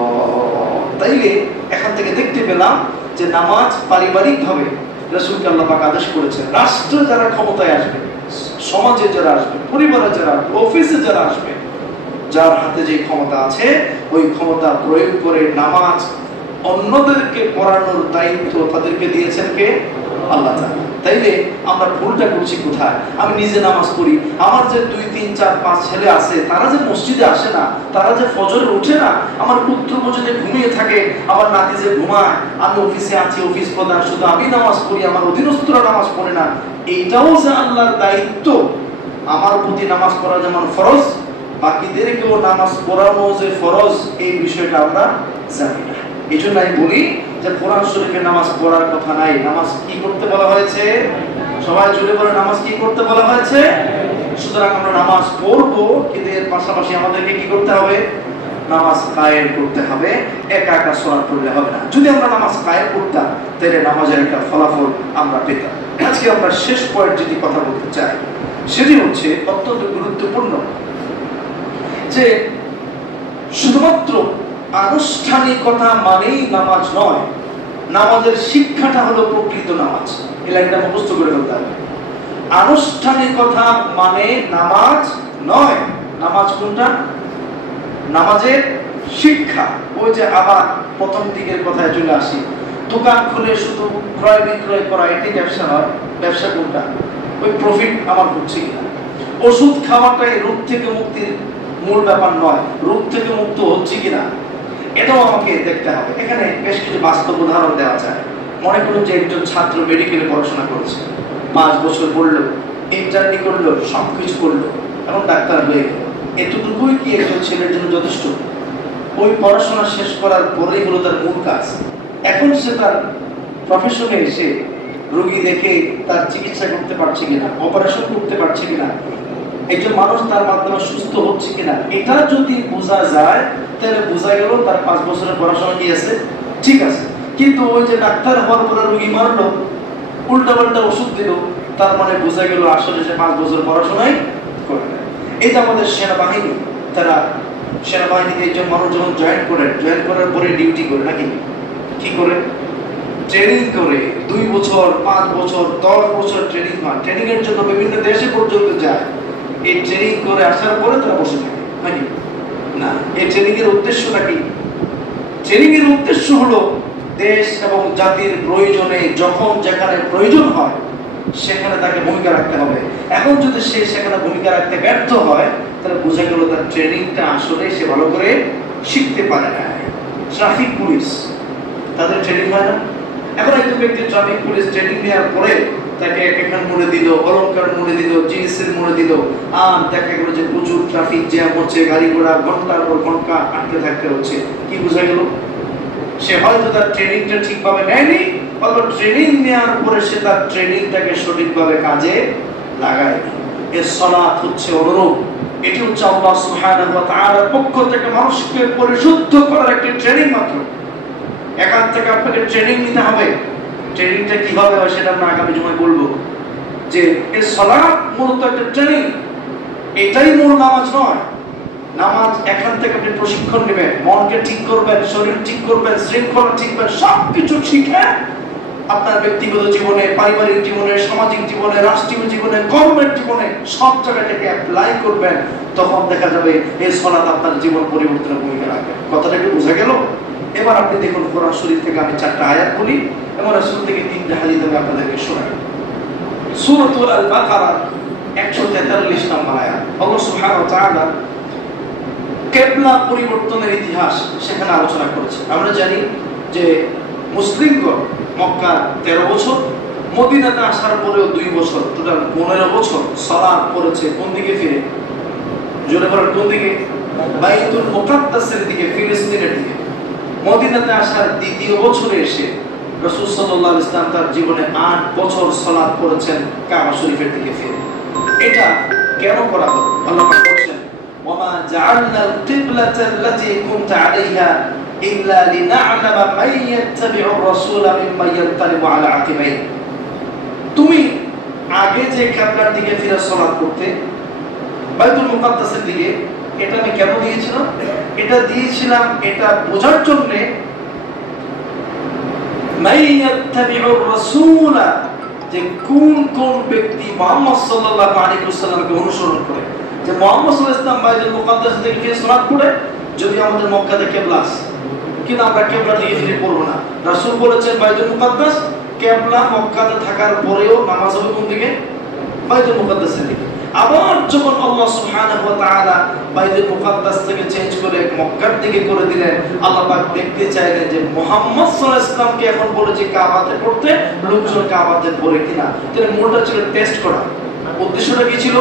তাইলে এখান থেকে দেখতে পেলাম যে নামাজ পারিবারিক ভাবে রাসূলকে আল্লাহ পাক আদেশ করেছেন। রাষ্ট্র যারা ক্ষমতায় আসবে, সমাজে যারা আসবে, পরিবারে যারা, অফিসে যারা আসবে, যার হাতে যে ক্ষমতা আছে ওই ক্ষমতা প্রয়োগ করে নামাজ অন্যদেরকে পড়ানোর দায়িত্ব তাদেরকে দিয়েছেন কে? আল্লাহ তাআলা। তাইলে আমরা ভুলটা করছি কোথায়? আমি নিজে নামাজ পড়ি, আমার যে 2, 3, 4, 5 ছেলে আছে তারা যে মসজিদে আসে না, তারা যে ফজরে ওঠে না, আমার পুত্র মসজিদে ঘুমিয়ে থাকে, আমার নাতি যে ঘুমায়, আমি অফিসে আছি, অফিস প্রধান, শুধু আমি নামাজ পড়ি, আমার অধীনস্থরা নামাজ পড়ে না, এইটাও যে আল্লাহর দায়িত্ব। আমার প্রতি নামাজ পড়া যেমন ফরজ, বাকিদেরকেও নামাজ পড়ানো যে ফরজ, এই বিষয়টা আমরা জানি না। এই জন্য আমি বলি যে কোরআন শরীফে নামাজ পড়ার কথা নাই। নামাজ কি করতে বলা হয়েছে? সবাই জুড়ে বলে নামাজ কি করতে বলা হয়েছে? সুতরাং আমরা নামাজ পড়বো, কিন্তু এর পাশাপাশি আমাদেরকে কি করতে হবে? নামাজ কায়েম করতে হবে। একা একা সালাত পড়লে হবে না। যদি আমরা নামাজ কায়েম করতাম তাহলে নামাজের একটা ফলাফল আমরা পেতাম। আজকে আমরা শেষ পয়েন্ট যেটি কথা বলতে চাই সেটি হচ্ছে অত্যন্ত গুরুত্বপূর্ণ, যে শুধুমাত্র আনুষ্ঠানিকতা মানেই নামাজ নয়, নামাজের শিক্ষাটা হলো প্রকৃত নামাজ। এই লাইনটা মুখস্থ করে ফেলতে হবে। আনুষ্ঠানিকতা মানে নামাজ নয়। নামাজ কোনটা? নামাজের শিক্ষা। ওই যে আবার প্রথম দিকের কথায় চলে আসি, দোকান খুলে শুধু ক্রয় বিক্রয় করা এটি ব্যবসা হয়। ব্যবসা কোনটা? ওই প্রফিট আমার হচ্ছে কিনা। ওষুধ খাওয়াটাই রোগ থেকে মুক্তির মূল ব্যাপার নয়, রোগ থেকে মুক্ত হচ্ছে কিনা এটাও আমাকে দেখতে হবে। এখানে বেশ কিছু বাস্তব উদাহরণ দেওয়া যায়। মনে করুন যে একজন ছাত্র মেডিকেলে পড়াশোনা করেছে, 5 বছর পড়লো, ইন্টার্নি করলো, সবকিছু করলো, এখন ডাক্তার হয়ে গেল। এতটুকুই কি একজন ছেলের জন্য যথেষ্ট? ওই পড়াশোনা শেষ করার পরেই হলো তার মূল কাজ। এখন সে তার প্রফেশনে এসে রোগী দেখে তার চিকিৎসা করতে পারছে কিনা, অপারেশন করতে পারছে কিনা, একজন মানুষ তার মাধ্যমে সুস্থ হচ্ছে কিনা, এটা যদি বোঝা যায় তাহলে বোঝা গেল তার 5 বছরের পড়াশোনা কি আছে, ঠিক আছে। কিন্তু ওই যে ডাক্তার হওয়ার পরে রোগী মারলো, উল্টাপাল্টা ওষুধ দিল, তার মানে বোঝা গেল আসলে সে 5 বছর পড়াশোনাই করে না। এটা আমাদের সেনাবাহিনী, তারা সেনাবাহিনীতে একজন মানুষ যখন জয়েন করার পরে ডিউটি করে নাকি কি করে? ট্রেনিং করে। 2 বছর, 5 বছর, 10 বছর ট্রেনিং হয়। ট্রেনিং এর জন্য বিভিন্ন দেশে পর্যন্ত যায়। এই ট্রেনিং করে আসার পরে তারা বসে থাকে নাকি না? এই ট্রেনিং এর উদ্দেশ্যটা কি? ট্রেনিং এর উদ্দেশ্য হলো দেশ এবং জাতির প্রয়োজনে যখন যেখানে প্রয়োজন হয় সেখানে তাকে ভূমিকা রাখতে হবে। এখন যদি সে সেখানে ভূমিকা রাখতে ব্যর্থ হয় তাহলে বোঝা গেল তার ট্রেনিংটা আসলে সে ভালো করে শিখতে পারে না। ট্রাফিক পুলিশ, তাদের ট্রেনিং হয় না? এখন একজন ব্যক্তি ট্রাফিক পুলিশ ট্রেনিং নেওয়ার পরে তাকে এখান মোড়ে দিল, অলঙ্কার মোড়ে দিল, জিএসএর মোড়ে দিল, আর দেখা গেল যে প্রচুর ট্রাফিক জ্যাম হচ্ছে, গাড়ি ঘোড়া ঘন্টার পর ঘন্টা আটকে থাকতে হচ্ছে। কি বোঝা গেল? সে হয়তো তার ট্রেনিংটা ঠিকভাবে নেয়নি, অথবা ট্রেনিং নেওয়ার পরে সে তার ট্রেনিংটাকে সঠিকভাবে কাজে লাগায়নি। এর সালাত হচ্ছে অনুরূপ। এটি হচ্ছে আল্লাহ সুবহানাহু ওয়া তাআলার পক্ষ থেকে মানুষকে পরিশুদ্ধ করার একটি ট্রেনিং মাত্র। এখান থেকে আপনাকে ট্রেনিং নিতে হবে। ট্রেনিংটা কিভাবে হয় সেটা আমরা আগামী জুমায় বলবো। যে এই সালাত মূলত একটা ট্রেনিং। এটাই মূল নামাজ নয়। নামাজ এখান থেকে আপনি প্রশিক্ষণ নেবেন, মনকে ঠিক করবেন, শরীর ঠিক করবেন, শৃঙ্খলা ঠিক করবেন, সবকিছু শিখে আপনার ব্যক্তিগত জীবনে, পারিবারিক জীবনে, সামাজিক জীবনে, রাষ্ট্রীয় জীবনে, গভর্নমেন্ট জীবনে সব জায়গাটাকে অ্যাপ্লাই করবেন। তখন দেখা যাবে এই সালাত আপনার জীবন পরিবর্তনের ভূমিকা রাখবে। কথাটা কি বোঝা গেল? এবার আপনি দেখুন কোরআন শরীফ থেকে আমি 4টা আয়াত বলি এবং রাসূল থেকে 3টা হাদিস আমি আপনাদেরকে শোনাই। সূরাতুল আল-বাকারা 143 নম্বর আয়াত। আল্লাহ সুবহানাহু ওয়া তাআলা কিবলা পরিবর্তনের ইতিহাস সেখানে আলোচনা করেছে। আমরা জানি যে মুসলিমগণ মক্কা 13 বছর, মদিনাতে আসার পরেও 2 বছর, টোটাল 15 বছর সালাত করেছে কোন দিকে ফিরে? জোরে বলেন কোন দিকে? বাইতুল মুকাদ্দাসের দিকে, ফিলিস্তিনের দিকে। মদিনাতে আসার দ্বিতীয় বছরে এসে রাসূল সাল্লাল্লাহু আলাইহি ওয়াসাল্লাম তার জীবনে 8 বছর সালাত করেছেন কাবা শরীফের দিকে ফিরে। এটা কেন করা হলো? আল্লাহ পাক বলেন, ওয়ামা জাআলনাল কিবলাতাল্লাতী কুনতা আলাইহা ইল্লা লিনা'লামা মান ইয়াত্তাবি'ুর রাসূলা মিম্মান ইয়ানতালিবু আলা আকিবাইহি। তুমি আগে যে কিবলার দিকে ফিরে সালাত করতে, বাইতুল মুকাদ্দাসের দিকে, এটা আমি কেন দিয়েছিলাম? এটা দিয়েছিলাম এটা বোঝার জন্য মান ইয়াত্তাবি'ুর রাসূলা, যে কোন কোন ব্যক্তি মুহাম্মদ সাল্লাল্লাহু আলাইহি ওয়াসাল্লামকে অনুসরণ করে। যে মুহাম্মদ সাল্লাল্লাহু আলাইহি ওয়াসাল্লাম বাইতুল মুকাদ্দাস থেকে ফিরে সালাত করে, যদি আমাদের মক্কাতে কিবলা আছে কিন্তু আমরা কিবলা দিকে ফিরে পড়ব না। রাসূল বলেছেন বাইতুল মুকাদ্দাস, কিবলা মক্কাতে থাকার পরেও নামাজ হবে কোন দিকে? বাইতুল মুকাদ্দাসের দিকে। আবার যখন আল্লাহ সুবহানাহু ওয়া তাআলা বাইতুল মুকাদ্দাস থেকে চেঞ্জ করে মক্কার দিকে করে দিলেন, আল্লাহ পাক দেখতে চাইলেন যে মুহাম্মদ সাল্লাল্লাহু আলাইহি ওয়াসাল্লামকে এখন বলেছে কাবাতে পড়তে, লোকজন কাবাতে পড়ে কিনা। তাহলে মূলটা ছিল টেস্ট করা। উদ্দেশ্যটা কি ছিল?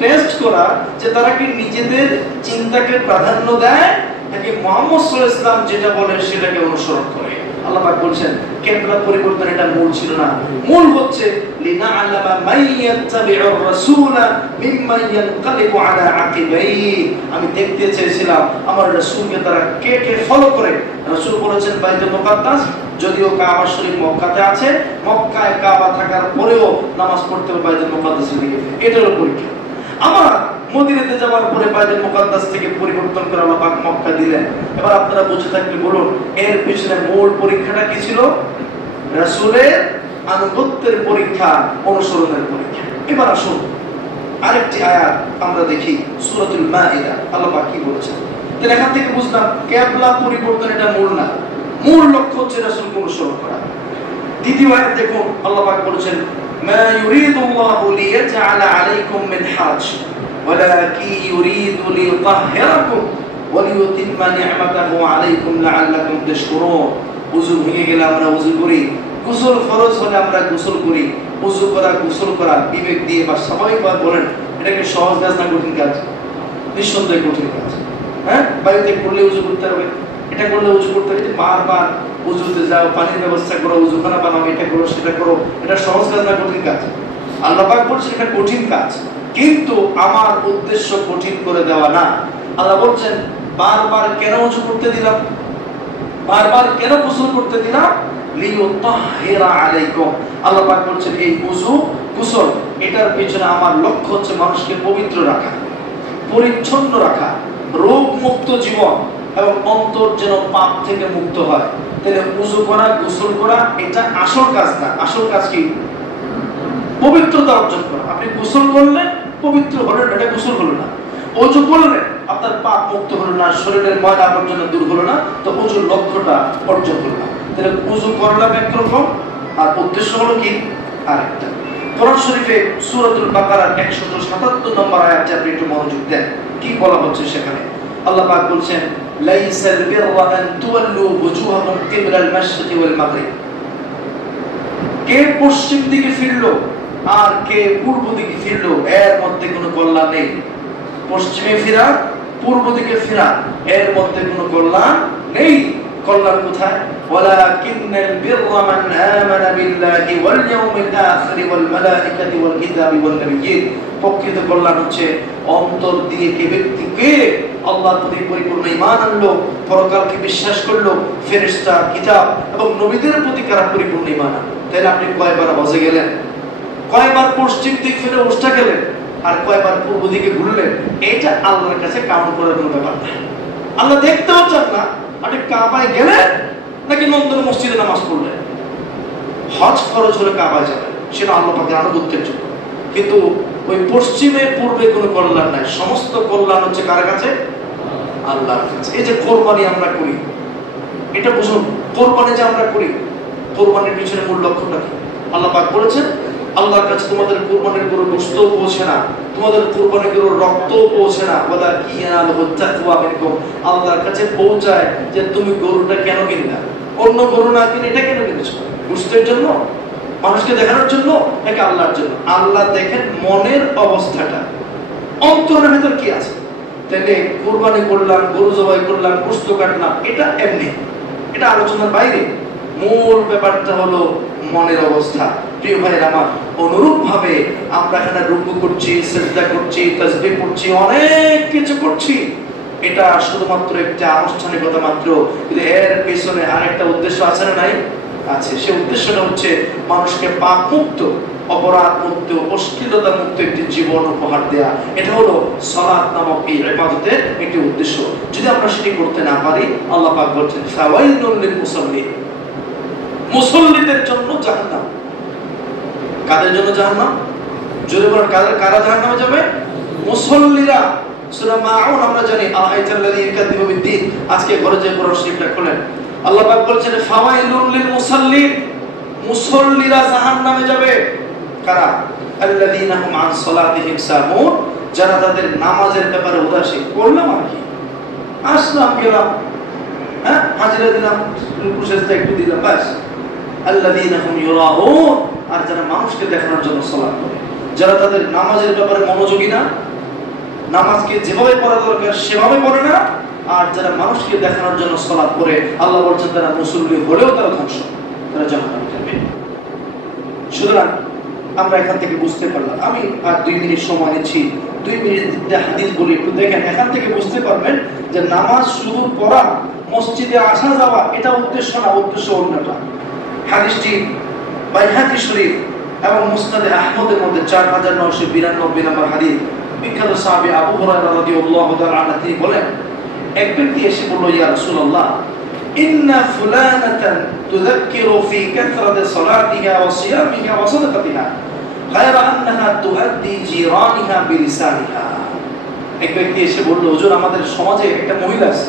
টেস্ট করা যে তারা কি নিজেদের চিন্তাকে প্রাধান্য দেয় নাকি মুহাম্মদ সাল্লাল্লাহু আলাইহি ওয়াসাল্লাম যেটা বলেন সেটাকে অনুসরণ করে। আল্লাহ পাক বলছেন কিবলা পরিবর্তন এটা মূল ছিল না। মূল হচ্ছে লিনা'লামা মান ইয়াত্তাবি'ুর রাসূলা মিম্মান ইয়ানকালিবু আলা আকিবাইহি। আমি দেখতে চেয়েছিলাম আমার রাসূলকে তারা কে কে ফলো করে। রাসূল বলেছেন বাইতুল মুকাদ্দাস, যদিও কাবা শরীফ মক্কাতে আছে, মক্কায় কাবা থাকার পরেও নামাজ পড়তে হবে বাইতুল মুকাদ্দাসের দিকে। এটা হলো পরীক্ষা। আমার মদিনাতে যাওয়ার পরে বাইতুল মুকাদ্দাস থেকে পরিবর্তন করে আল্লাহ পাক মক্কা দিলেন। এবার আপনারা বুঝে থাকলে বলুন এর পিছনে মূল পরীক্ষাটা কি ছিল? রাসূলের আনুগত্যের পরীক্ষা, অনুসরণের পরীক্ষা। এবার আসুন আরেকটি আয়াত আমরা দেখি, সূরাতুল মাইদা। আল্লাহ পাক কি বলেছেন? তাহলে এখান থেকে বুঝলাম কিবলা পরিবর্তন এটা মূল না, মূল লক্ষ্য হচ্ছে রাসূলকে অনুসরণ করা। দ্বিতীয় আয়াত দেখুন, আল্লাহ পাক বলেছেন মা ইউরিদুল্লাহু লিয়াজআলা আলাইকুম মিন হারজ ওয়ালাকিন ইউরিদু লিইউতাহহিরাকুম ওয়া লিইউতিম্মা নি'মাতাহু আলাইকুম লাআল্লাকুম তাশকুরুন। ওযু ভেঙে গেলে আমরা ওযু করি, গোসল ফরজ হলে আমরা গোসল করি। ওযু করা, গোসল করা বিবেক দিয়ে বা স্বাভাবিকভাবে বলেন এটা কি সহজ কাজ না কঠিন কাজ? নিঃসন্দেহে কঠিন কাজ। হ্যাঁ, বাড়িতে করলে ওযু করতে হবে, এটা করলে ওযু করতে হবে, বারবার ওযুতে যাও, পানির ব্যবস্থা করো, ওযুখানা বানাও, এটা করো সেটা করো, এটা সহজ কাজ না কঠিন কাজ? আল্লাহ পাক বলছেন এটা কঠিন কাজ, কিন্তু আমার উদ্দেশ্য কঠিন করে দেওয়া না। আল্লাহ বলছেন বারবার কেন ওযু করতে দিলাম, বারবার কেন গোসল করতে দিলাম? লিইউতাহহিরা আলাইকুম। আল্লাহ পাক বলছেন এই ওযু, গোসল, এটার পেছনে আমার লক্ষ্য হচ্ছে মানুষকে পবিত্র রাখা, পরিচ্ছন্ন রাখা, রোগ মুক্ত জীবন এবং অন্তর যেন পাপ থেকে মুক্ত হয়। তাহলে ওযু করা, গোসল করা এটা আসল কাজ না। আসল কাজ কি? পবিত্রতা অর্জন করা। আপনি গোসল করলেন, পবিত্র হলেন, এটা গোসল হলো না। ওযু করলেন, আপনার পাপ মুক্ত হলো না, শরীরের ময়লা আবর্জনা দূর হলো না, তো ওযুর লক্ষ্যটা অর্জন হলো না। তাহলে ওযু করলাম একরকম, আর উদ্দেশ্য হলো কি আরেকটা। কোরআন শরীফে সূরাতুল বাকারার 177 নম্বর আয়াতে আপনি একটু মনোযোগ দেন, কি বলা হচ্ছে সেখানে? আল্লাহ পাক বলছেন লাইসাল বিররা আন তুওয়াল্লু ওয়ুজুহাকুম কিবলাল মাশরিকি ওয়াল মাগরিব। কে পশ্চিম দিকে ফিরলো আর কে পূর্ব দিকে ফিরলো এর মধ্যে কোনো কল্যাণ নেই। পশ্চিমে ফিরা, পূর্ব দিকে ফিরা, এর মধ্যে কোনো কল্যাণ নেই। কল্যাণ কোথায়? ওয়ালাকিন্নাল বিররা মান আমানা বিল্লাহি ওয়াল ইয়াউমিল আখির ওয়াল মালাইকাতি ওয়াল কিতাবি ওয়ান নাবিয়্যিন। প্রকৃত কল্যাণ হচ্ছে অন্তর দিয়ে কে ব্যক্তিকে আল্লাহর প্রতি পরিপূর্ণ ঈমান আনলো, পরকালকে বিশ্বাস করলো, ফেরেশতা, কিতাব এবং নবীদের প্রতি কারা পরিপূর্ণ ঈমান আনলো। তাহলে আপনি কয়বার হজে গেলেন, কয়বার পশ্চিম দিক ফিরে উষ্টা গেলেন, আর কয়বার পূর্ব দিকে ঘুরলেন, এটা আল্লাহর কাছে কাউন্ট করার কোনো ব্যাপার না। আল্লাহ দেখতেও চান না আপনি কাবায় গেলেন নাকি নন্দন মসজিদে নামাজ পড়লেন। হজ খরচ হলে কাবায় যাবেন, সেটা আল্লাহ পাকের আনুগত্যের জন্য। কিন্তু ওই পশ্চিমে পূর্বে কোনো কল্যাণ নাই, সমস্ত কল্যাণ হচ্ছে কার কাছে? আল্লাহর কাছে। এই যে কোরবানি আমরা করি, এটা বুঝুন, কোরবানি যে আমরা করি, কোরবানির পিছনে মূল লক্ষ্যটা কি? আল্লাহ পাক বলেছেন আল্লাহর কাছে তোমাদের কোরবানির গরুর গোশত পৌঁছে না, তোমাদের কোরবানির গরুর রক্ত পৌঁছে না, বলা কি আল্লাহর কাছে পৌঁছায় যে তুমি গরুটা কেন কিনলা, অন্য গরু না কিনে এটা কেন কিনেছো? গোশতের জন্য, মানুষকে দেখানোর জন্য নাকি আল্লাহর জন্য? আল্লাহ দেখেন মনের অবস্থাটা, অন্তরের ভিতর কি আছে। তাহলে কোরবানি করলাম, গরু জবাই করলাম, গোশত কাটলাম, এটা এমনি, এটা আলোচনার বাইরে। মূল ব্যাপারটা হলো মনের অবস্থা। প্রিয় ভাইয়ের আমার, অনুরূপ ভাবে আমরা এখানে রুকু করছি, সিজদা করছি, তাসবিহ পড়ছি, অনেক কিছু করছি, এটা শুধুমাত্র একটা আনুষ্ঠানিকতা মাত্র। কিন্তু এর পেছনে আরেকটা উদ্দেশ্য আছে না নাই? আছে। সেই উদ্দেশ্যটা হচ্ছে মানুষকে পাপ মুক্ত, অপরাধ মুক্ত, অশ্লীলতা মুক্ত একটি জীবন উপহার দেয়া। এটা হলো সালাত নামক এই ইবাদতের একটি উদ্দেশ্য। যদি আমরা সেটি করতে না পারি, আল্লাহ পাক বলেন ফাওয়াইলুল লিল মুসাল্লিন, মুসল্লিদের জন্য জাহান্নাম। কাদের জন্য জাহান্নাম? জোরে বলেন, কারা জাহান্নামে যাবে? মুসল্লিরা। সূরা মাউন আমরা জানি আয়াতুল্লাযী ইয়াকাযিবু বিদ্দীন। আজকে ঘরে যে কোরআন শরীফটা খুলেন, আল্লাহ পাক বলেছেন ফাওয়াইলুল লিল মুসাল্লিন, মুসল্লিরা জাহান্নামে যাবে। কারা? আল্লাযীনা হুম আন সালাতিহিম সাহুন, যারা তাদের নামাজের ব্যাপারে উদাসীন। করলাম আর কি, আসলাম গেলাম, হ্যাঁ হাজিরা দিলাম, রুকু সিজদা একটু দিলাম, বাস। আল্লাযীনা হুম ইউরাউন, আর যারা মানুষকে দেখানোর জন্য সালাত করে, যারা তাদের নামাজের ব্যাপারে মনোযোগী না, নামাজকে যেভাবে পড়া দরকার সেভাবে পড়ে না, আর যারা মানুষকে দেখানোর জন্য সালাত করে, আল্লাহ বলছেন তারা মুসল্লি হলেও তারা ধ্বংস, তারা জাহান্নামে যাবে। সুতরাং আমরা এখান থেকে বুঝতে পারলাম, আমি আর 2 মিনিট সময় নিচ্ছি, 2 মিনিট হাদিস বলি, একটু দেখেন। এখান থেকে বুঝতে পারবেন যে নামাজ শুধু পড়া, মসজিদে আসা যাওয়া এটা উদ্দেশ্য না, উদ্দেশ্য অন্যটা। হাদিসটি বাইহাকি শরীফ এবং মুসনাদে আহমদের মধ্যে 4992 নম্বর হাদিস। বিখ্যাত সাহাবী আবু হুরায়রা রাদিয়াল্লাহু তাআলা আনহু তিনি বলেন, এক ব্যক্তি এসে বলল, ইয়া রাসূলুল্লাহ, ইন্না ফুলানাতান তুযাক্কিরু ফি কাথরাতি সালাতিহা ওয়া সিয়ামিহা ওয়া সাদাকাতিহা গায়রা আন্নাহা তুআদ্দি জিরানিহা বিলিসানিহা। এক ব্যক্তি এসে বলল, হুজুর, আমাদের সমাজে একটা মহিলা আছে,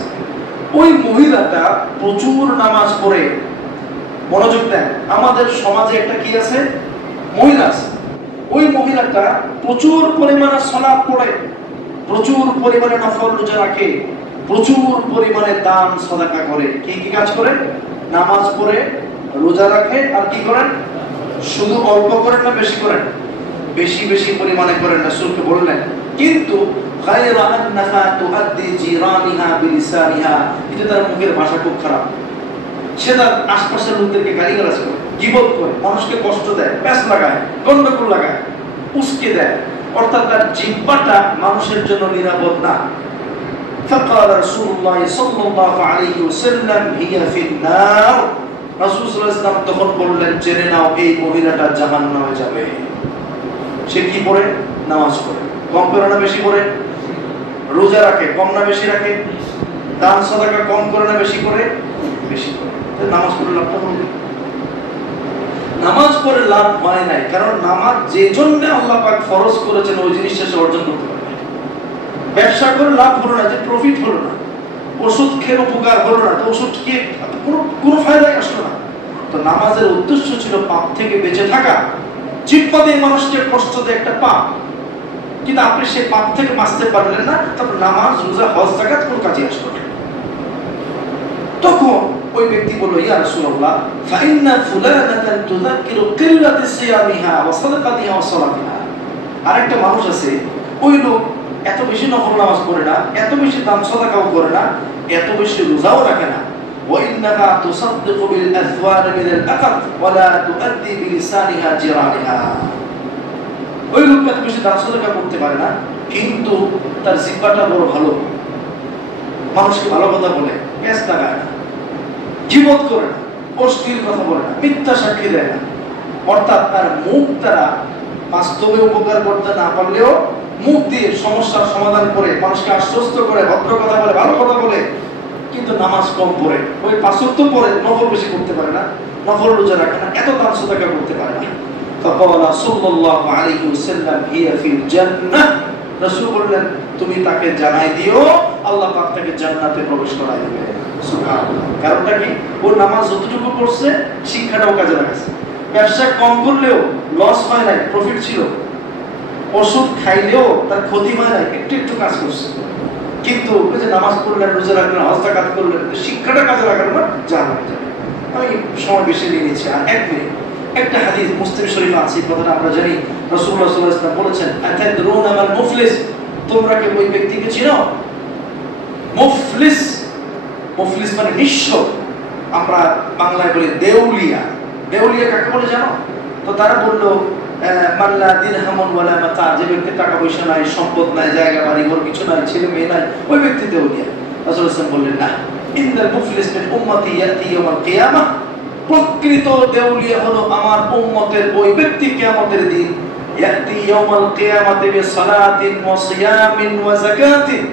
ওই মহিলাটা প্রচুর নামাজ পড়ে। মনোযোগ দেন, আমাদের সমাজে একটা কি আছে? মহিলা আছে। ওই মহিলাটা প্রচুর পরিমাণে সালাত পড়ে, প্রচুর পরিমাণে নফল রোজা রাখে, প্রচুর পরিমাণে দান সাদাকা করে। কি কি কাজ করে? নামাজ পড়ে, রোজা রাখে, আর কি করেন? শুধু অল্প করেন না বেশি করেন? বেশি বেশি পরিমাণে করেন, রাসূলকে বললেন। কিন্তু গায়রা আন্নাহা তুআদ্দি জিরানিহা বিলিসানিহা, কিন্তু তার মুখের ভাষা খুব খারাপ। সে তার আশপাশের লোকদেরকে গালিগালাজ করে, গীবত করে, মানুষকে কষ্ট দেয়, প্যাঁচ লাগায়, গন্ডগোল লাগায়, উস্কে দেয়, অর্থাৎ তার জিহ্বাটা মানুষের জন্য নিরাপদ না। فقال رسول الله صلى الله عليه وسلم هي في النار, রাসূল সাল্লাল্লাহু আলাইহি ওয়াসাল্লাম তখন বললেন, জেনে নাও এই মহিলাটা জাহান্নামে যাবে। সে কি পড়ে? নামাজ পড়ে। কম করে না বেশি পড়ে? রোজা রাখে, কম না বেশি রাখে? দান সাদাকা কম করে না বেশি করে? বেশি করে। নামাজ পড়ে লাভ হবে? নামাজ পড়ে লাভ হয় নাই, কারণ নামাজ যে জন্য আল্লাহ পাক ফরজ করেছেন ওই জিনিসটা সে অর্জন করতে পারে। ব্যবসা করে লাভ হলো না, যে প্রফিট হলো না, ওষুধ খেয়ে উপকার হলো না, তো ওষুধ খেয়ে কোনো ফায়দাই আসলো না। তো নামাজের উদ্দেশ্য ছিল পাপ থেকে বেঁচে থাকা। জিহ্বা দিয়ে মানুষকে কষ্ট দেয় একটা পাপ, কিন্তু আপনি সেই পাপ থেকে বাঁচতে পারলেন না, তারপর নামাজ, রোজা, হজ, যাকাত কোন কাজে আসলো না। তখন ওই ব্যক্তি বলল, ইয়া রাসূলুল্লাহ, ফাইন্না ফুলানাতান তুযাক্কিরু কিল্লাতি সিয়ামিহা ওয়া সাদাকাতিহা ওয়া সালাতিহা। আরেকটা মানুষ আছে, ওই লোক এত বেশি নফল নামাজ পড়ে না, এত বেশি দান সাদাকাও করে না, এত বেশি রোজাও রাখে না। ওয়া ইন্নাহা তুসাদ্দিকু বিল আযওয়ার মিনাল আকাদ ওয়া লা তুআদ্দি বিলিসানিহা জিরানিহা। ওই লোক এত বেশি দান সাদাকা করতে পারে না, কিন্তু তার জিহ্বাটা বড় ভালো, মানুষকে ভালো কথা বলে, প্যাঁচ লাগায় না, গীবত করে না, অশ্লীল কথা বলে না, মিথ্যা সাক্ষী দেয় না। অর্থাৎ তার মুখ দ্বারা বাস্তবে উপকার করতে না পারলেও মুখ দিয়ে সমস্যার সমাধান করে, মানুষকে আশ্বস্ত করে, ভদ্র কথা বলে, ভালো কথা বলে, কিন্তু নামাজ কম পড়ে, ওই 5 ওয়াক্ত পড়ে, নফল বেশি করতে পারে না, নফল রোজা রাখে না, এত দান সাদাকা করতে পারে না। ফাকালা সাল্লাল্লাহু আলাইহি ওয়াসাল্লাম হিয়া ফিল জান্নাহ, রাসূল বললেন তুমি তাকে জানাই দিও আল্লাহ পাক তাকে জান্নাতে প্রবেশ করায় দিবে। সুবহানাল্লাহ। কারণটা কি? ও নামাজ যতটুকু পড়ছে শিক্ষাটাও কাজে লাগাছে, ব্যবসা কম করলেও লস হয় নাই, প্রফিট ছিল, ওষুধ খাইলেও তার ক্ষতি হয় নাই, একটু একটু কাজ করছে। কিন্তু ওই যে নামাজ পড়লেন, রোজা রাখলেন, হজ যাকাত করলেন, শিক্ষাটা কাজে লাগানো না, জানা যায়। আমি সময় বেশি নিয়ে নিচ্ছি, আর 1 মিনিট। একটা হাদিস মুসলিম শরীফে আছে, কথাটা আমরা জানি, রাসূলুল্লাহ সাল্লাল্লাহু আলাইহি ওয়াসাল্লাম বলেছেন আতাদরুনা মান মুফলিস, তোমরা কি ওই ব্যক্তিকে চিনো? মুফলিস, মুফলিস মানে নিঃস্ব, আমরা বাংলায় বলি দেউলিয়া। দেউলিয়া কাকে বলে জানো? তো তারা বললো মাল্লা দিরহামুন ওয়ালা মাতা, যে ব্যক্তি টাকা পয়সা নাই, সম্পদ নাই, জায়গা বাড়ি ঘর কিছু নাই, ছেলে মেয়ে নাই, ওই ব্যক্তি দেউলিয়া। রাসূলুল্লাহ সাল্লাল্লাহু আলাইহি ওয়াসাল্লাম বললেন না, ইন্নাল মুফলিস মিন উম্মতি ইয়াতি ইয়াউমাল কিয়ামাহ, প্রকৃত দেউলিয়া হলো আমার উম্মতের ওই ব্যক্তি কিয়ামতের দিন, ইয়াতি ইয়াউমাল কিয়ামাতি বিসালাতিন ওয়া সিয়ামিন ওয়া যাকাতিন,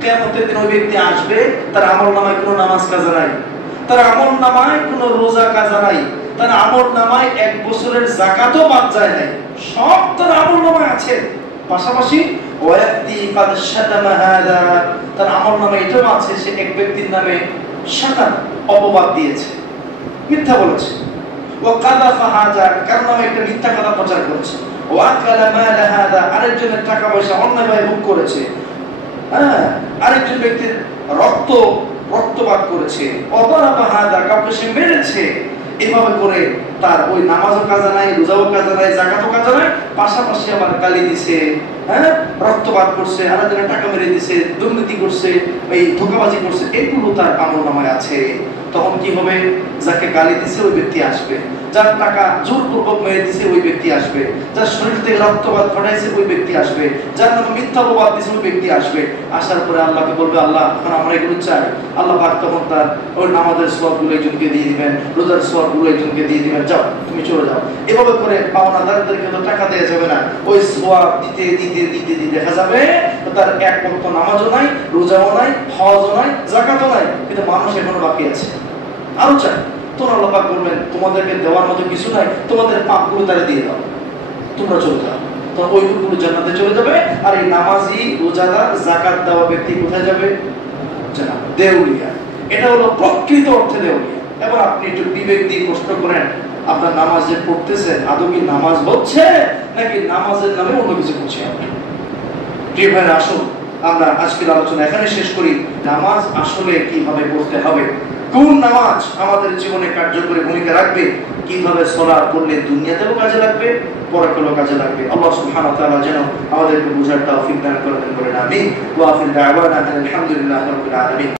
কিয়ামতের দিন ওই ব্যক্তি আসবে, তার আমলনামায় কোনো নামাজ কাজা নাই, তার আমলনামায় কোনো রোজা কাজা নাই, তার আমলনামায় 1 বছরের যাকাতও বাদ যায় নাই, সব তার আমলনামায় আছে। পাশাপাশি ওয়ায়াতি কাদ শাতামা হাদা, তার আমলনামায় এটাও আছে সে এক ব্যক্তির নামে শাতাম, অপবাদ দিয়েছে, মিথ্যা বলেছে। ওয়া কাযাফা হাদা, কার নামে একটা মিথ্যা কথা প্রচার করেছে। ওয়া আকালা মালা হাদা, আরেকজনের টাকা পয়সা অন্যায়ভাবে ভোগ করেছে। আরেকজন ব্যক্তির রক্তপাত করেছে। অদারাবা হাদা, কাউকে সে মেরেছে। এভাবে করে তার ওই নামাজও কাজা নাই, রোজাও কাজা নাই, যাকাতও কাজা নাই, পাশাপাশি আবার গালি দিছে, রক্তপাত করছে, আরেকজনের টাকা মেরে দিছে, দুর্নীতি করছে, এই ধোঁকাবাজি করছে, এগুলো তার আমলনামায় আছে। তখন কি হবে? যাকে গালি দিছে ওই ব্যক্তি আসবে, যার টাকা জোরপূর্বক মেরে দিছে ওই ব্যক্তি আসবে, যার শরীর থেকে রক্তপাত ঘটাইছে ওই ব্যক্তি আসবে, যার নামে মিথ্যা অপবাদ দিছে ওই ব্যক্তি আসবে। আসার পরে আল্লাহকে বলবে, আল্লাহ এখন আমরা এগুলো চাই। আল্লাহ পাক তখন তার ওই নামাজের সওয়াবগুলো একজনকে দিয়ে দিবেন, রোজার সওয়াবগুলো একজনকে দিয়ে দিবেন, যাও তুমি চলে যাও। এভাবে করে পাওনাদারদেরকে তো টাকা দেওয়া যাবে না, ওই সওয়াব দিতে দিতে দিতে দিতে দেখা যাবে তার 1 ওয়াক্ত নামাজও নাই, রোজাও নাই, হজও নাই, যাকাতও নাই, কিন্তু মানুষ এখনো বাকি আছে, আরো চাই। তখন আল্লাহ পাক বলবেন, তোমাদেরকে দেওয়ার মতো কিছু নাই, তোমাদের পাপগুলো তারা দিয়ে দাও, তোমরা চলে যাও। তখন ওই লোকগুলো জান্নাতে চলে যাবে, আর এই নামাজি, রোজাদার, যাকাত দেওয়া ব্যক্তি কোথায় যাবে? জান্নাত, দেউলিয়া। এটা হলো প্রকৃত অর্থে দেউলিয়া। এবার আপনি একটু বিবেক দিয়ে প্রশ্ন করেন, আপনার নামাজ যে পড়তেছেন আদৌ কি নামাজ হচ্ছে, নাকি নামাজের নামে অন্য কিছু করছে? প্রিয় ভাইরা, আসুন আমরা আজকের আলোচনা এখানে শেষ করি। নামাজ আসলে কিভাবে পড়তে হবে, কোন নামাজ আমাদের জীবনে কার্যকরী ভূমিকা রাখবে, কিভাবে সালাত পড়লে দুনিয়াতেও কাজে লাগবে, পরকালেও কাজে লাগবে। আল্লাহ সুবহানাহু ওয়া তাআলা যেন আমাদেরকে বুঝার তৌফিক দান করেন। আমিন। ওয়া আখিরু দাওয়ানা আলহামদুলিল্লাহি রাব্বিল আলামিন।